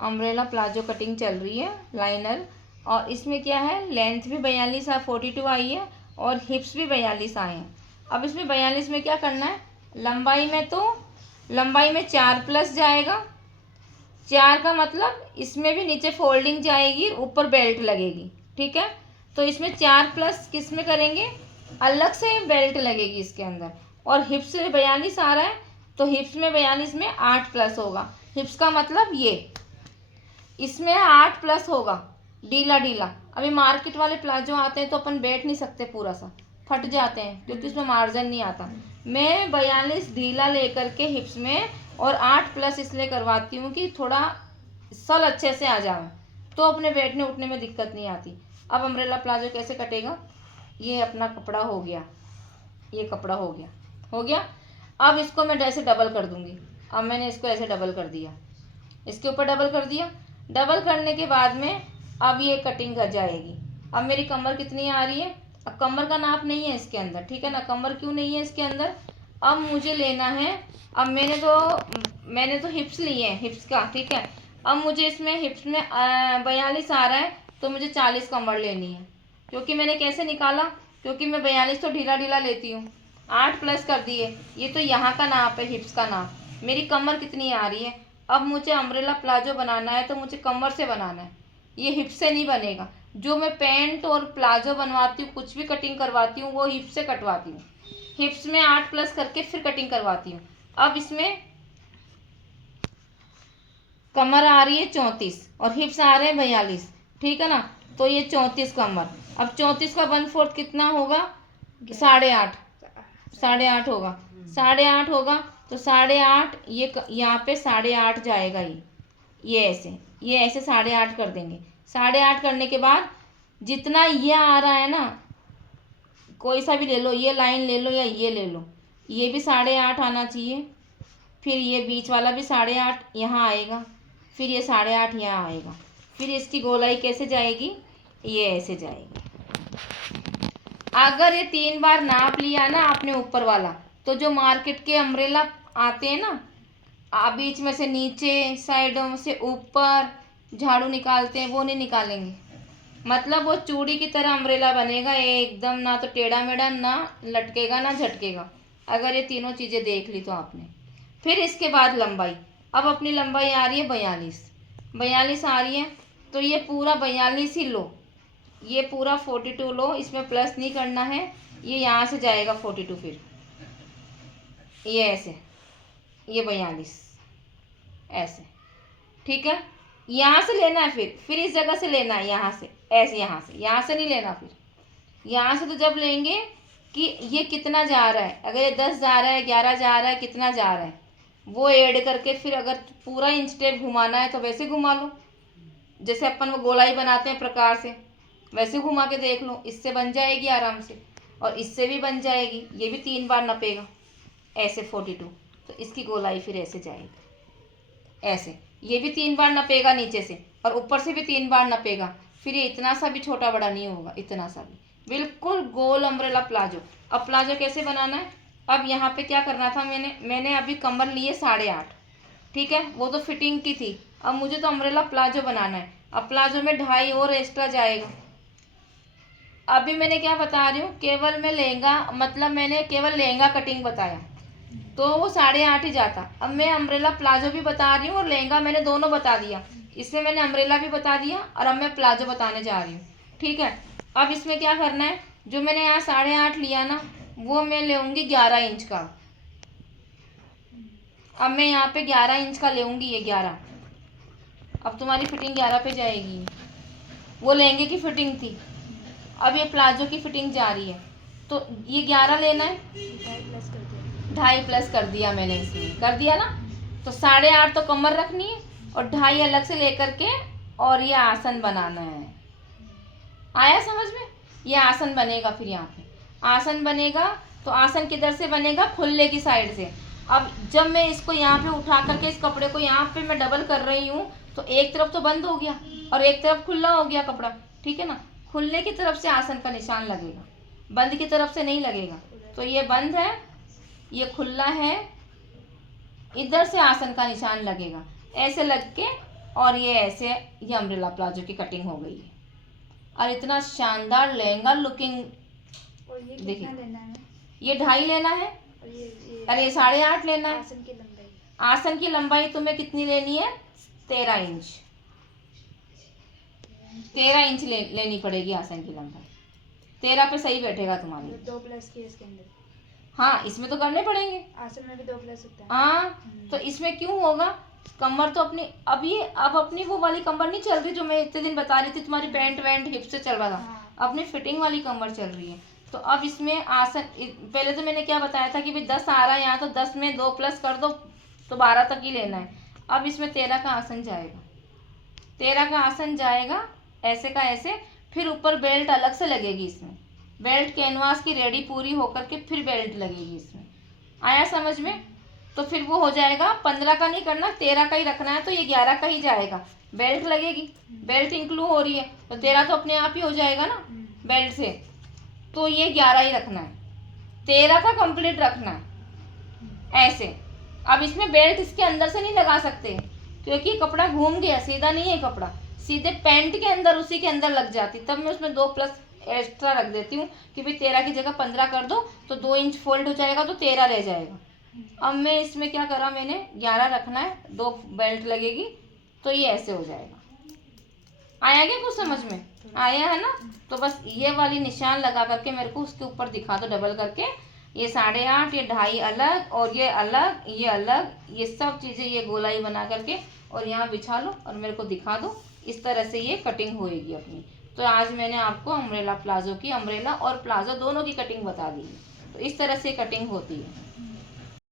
Umbrella palazzo cutting चल रही है लाइनर, और इसमें क्या है, लेंथ भी 42 42 आई है और हिप्स भी 42 आए हैं। अब इसमें 42 में क्या करना है, लंबाई में 4 प्लस जाएगा। 4 का मतलब इसमें भी नीचे फोल्डिंग जाएगी, ऊपर बेल्ट लगेगी, ठीक है। तो इसमें 4 प्लस किस में करेंगे, अलग से बेल्ट लगेगी इसके अंदर। और हिप्स 42 आ रहा है तो हिप्स में 42 में 8 प्लस होगा। हिप्स का मतलब ये, इसमें 8 प्लस होगा ढीला ढीला। अभी मार्केट वाले प्लाजो आते हैं तो अपन बैठ नहीं सकते, पूरा सा फट जाते हैं क्योंकि उसमें मार्जिन नहीं आता। मैं 42 ढीला लेकर के हिप्स में और 8 प्लस इसलिए करवाती हूँ कि थोड़ा सल अच्छे से आ जाए, तो अपने बैठने उठने में दिक्कत नहीं आती। अब अम्ब्रेला प्लाजो कैसे कटेगा, ये अपना कपड़ा हो गया, ये कपड़ा हो गया। अब इसको मैं ऐसे डबल कर दूंगी। अब मैंने इसको ऐसे डबल कर दिया, इसके ऊपर डबल कर दिया। डबल करने के बाद में अब ये कटिंग कर जाएगी। अब मेरी कमर कितनी आ रही है, अब कमर का नाप नहीं है इसके अंदर, ठीक है ना। कमर क्यों नहीं है इसके अंदर, अब मुझे लेना है, अब मैंने तो हिप्स लिए हैं, हिप्स का, ठीक है। अब मुझे इसमें हिप्स में 42 आ रहा है तो मुझे 40 कमर लेनी है। क्योंकि मैंने कैसे निकाला, क्योंकि मैं 42 तो ढीला ढीला लेती हूँ, 8 प्लस कर दिए, ये तो यहाँ का नाप है, हिप्स का नाप। मेरी कमर कितनी आ रही है, अब मुझे अम्ब्रेला प्लाजो बनाना है तो मुझे कमर से बनाना है, ये हिप से नहीं बनेगा। जो मैं पैंट और प्लाजो बनवाती हूँ, कुछ भी कटिंग करवाती हूँ, वो हिप से कटवाती हूँ। हिप्स में 8 प्लस करके फिर कटिंग करवाती हूँ। अब इसमें कमर आ रही है 34 और हिप्स आ रहे हैं 42, ठीक है ना। तो ये 34 कमर। अब 34 का 1/4 कितना होगा, 8.5, 8.5 होगा, 8.5 होगा तो 8.5, ये यहाँ पे 8.5 जाएगा, ये ऐसे 8.5 कर देंगे। 8.5 करने के बाद जितना ये आ रहा है ना, कोई सा भी ले लो, ये लाइन ले लो या ये ले लो, ये भी 8.5 आना चाहिए। फिर ये बीच वाला भी 8.5 यहाँ आएगा, फिर ये 8.5 यहाँ आएगा। फिर इसकी गोलाई कैसे जाएगी, ये ऐसे जाएगी। अगर ये 3 बार नाप लिया ना आपने ऊपर वाला, तो जो मार्केट के अम्ब्रेला आते हैं ना, आप बीच में से नीचे, साइडों से ऊपर झाड़ू निकालते हैं, वो नहीं निकालेंगे। मतलब वो चूड़ी की तरह अम्ब्रेला बनेगा एकदम, ना तो टेढ़ा मेढ़ा, ना लटकेगा ना झटकेगा। अगर ये तीनों चीज़ें देख ली तो आपने। फिर इसके बाद लंबाई, अब अपनी लंबाई आ रही है 42 आ रही है, तो ये पूरा 42 ही लो, ये पूरा 42 लो, इसमें प्लस नहीं करना है। ये यहाँ से जाएगा 42, फिर ये ऐसे, ये 42 ऐसे, ठीक है। यहाँ से लेना है, फिर इस जगह से लेना है, यहाँ से ऐसे, यहाँ से नहीं लेना। फिर यहाँ से तो जब लेंगे कि ये कितना जा रहा है, अगर ये 10 जा रहा है, 11 जा रहा है, कितना जा रहा है, वो ऐड करके फिर अगर पूरा इंच टेप घुमाना है तो वैसे घुमा लो, जैसे अपन वो गोलाई बनाते हैं प्रकार से, वैसे घुमा के देख लो, इससे बन जाएगी आराम से, और इससे भी बन जाएगी। ये भी 3 बार नपेगा ऐसे 42, तो इसकी गोलाई फिर ऐसे जाएगी, ऐसे। ये भी 3 बार नपेगा नीचे से, और ऊपर से भी 3 बार नपेगा। फिर ये इतना सा भी छोटा बड़ा नहीं होगा, इतना सा भी, बिल्कुल गोल अम्ब्रेला प्लाजो। अब प्लाजो कैसे बनाना है, अब यहाँ पे क्या करना था, मैंने अभी कमर लिए 8.5, ठीक है, वो तो फिटिंग की थी। अब मुझे तो अम्ब्रेला प्लाजो बनाना है, अब प्लाजो में 2.5 और एक्स्ट्रा जाएगा। अभी मैंने क्या बता रही हूँ, केवल मैं लहंगा, मतलब मैंने केवल लहंगा कटिंग बताया तो वो 8.5 ही जाता। अब मैं अम्ब्रेला प्लाजो भी बता रही हूँ और लहंगा मैंने दोनों बता दिया, इसमें मैंने अम्ब्रेला भी बता दिया और अब मैं प्लाजो बताने जा रही हूँ, ठीक है। अब इसमें क्या करना है, जो मैंने यहाँ 8.5 लिया ना, वो मैं लेऊँगी 11 इंच का। अब मैं यहाँ पे 11 इंच का लेऊँगी, ये 11। अब तुम्हारी फिटिंग 11 पे जाएगी, वो लहंगे की फिटिंग थी, अब ये प्लाजो की फिटिंग जा रही है, तो ये 11 लेना है। 2.5 प्लस कर दिया मैंने, इसमें कर दिया ना, तो 8.5 तो कमर रखनी है और 2.5 अलग से लेकर के, और ये आसन बनाना है। आया समझ में, ये आसन बनेगा। फिर यहाँ पे आसन बनेगा, तो आसन किधर से बनेगा, खुले की साइड से। अब जब मैं इसको यहाँ पे उठा करके इस कपड़े को यहाँ पे मैं डबल कर रही हूँ, तो एक तरफ तो बंद हो गया और एक तरफ खुला हो गया कपड़ा, ठीक है ना। खुलने की तरफ से आसन का निशान लगेगा, बंद की तरफ से नहीं लगेगा। तो ये बंद है, ये खुला है, इधर से आसन का निशान लगेगा, ऐसे लग के, और ये ऐसे ये अम्ब्रेला प्लाजो की कटिंग हो गई है। और इतना शानदार लहंगा लुकिंग। और ये देखिए, कितना लेना है? ये 2.5 लेना है। और ये अरे 8.5 लेना है। आसन की लंबाई? आसन की लंबाई तुम्हें कितनी लेनी है? 13 इंच। 13 इंच लेनी पड़ेगी आसन की लंबाई। 13 पे सही बैठेगा तुम्हारी। 2 प्लस के इसके अंदर? हाँ, इसमें तो करने पड़ेंगे। आसन में भी 2 प्लस होता है। हाँ, तो इसमें क्यों होगा? कमर तो अपनी अब अपनी वो वाली कमर नहीं चल रही जो मैं इतने दिन बता रही थी, तुम्हारी पैंट वैंट हिप से चल रहा था। हाँ। अपनी फिटिंग वाली कमर चल रही है। तो अब इसमें आसन, पहले तो मैंने क्या बताया था कि भाई 10 आ रहा है यहाँ, तो 10 में 2 प्लस कर दो तो 12 तक ही लेना है। अब इसमें 13 का आसन जाएगा। 13 का आसन जाएगा ऐसे का ऐसे। फिर ऊपर बेल्ट अलग से लगेगी इसमें। बेल्ट कैनवास की रेडी पूरी होकर के फिर बेल्ट लगेगी इसमें। आया समझ में? तो फिर वो हो जाएगा 15 का नहीं करना, 13 का ही रखना है, तो ये 11 का ही जाएगा। बेल्ट लगेगी, बेल्ट इंक्लूड हो रही है तो 13 तो अपने आप ही हो जाएगा ना बेल्ट से। तो ये 11 ही रखना है, 13 का कंप्लीट रखना है ऐसे। अब इसमें बेल्ट इसके अंदर से नहीं लगा सकते क्योंकि कपड़ा घूम गया, सीधा नहीं है कपड़ा, सीधे पैंट के अंदर उसी के अंदर लग जाती। तब मैं उसमें 2 प्लस एक्स्ट्रा रख देती हूँ कि भाई 13 की जगह 15 कर दो तो 2 इंच फोल्ड हो जाएगा तो 13 रह जाएगा। अब मैं इसमें क्या करा, मैंने 11 रखना है, 2 बेल्ट लगेगी तो ये ऐसे हो जाएगा। आया क्या कुछ समझ में? आया है ना? तो बस ये वाली निशान लगा करके मेरे को उसके ऊपर दिखा दो डबल करके। ये 8.5, ये 2.5 अलग, और ये अलग, ये अलग, ये सब चीज़ें ये गोलाई बना करके और यहाँ बिछा लो और मेरे को दिखा दो। इस तरह से ये कटिंग होएगी अपनी। तो आज मैंने आपको अम्ब्रेला प्लाजो की, अम्ब्रेला और प्लाजो दोनों की कटिंग बता दी है। तो इस तरह से कटिंग होती है।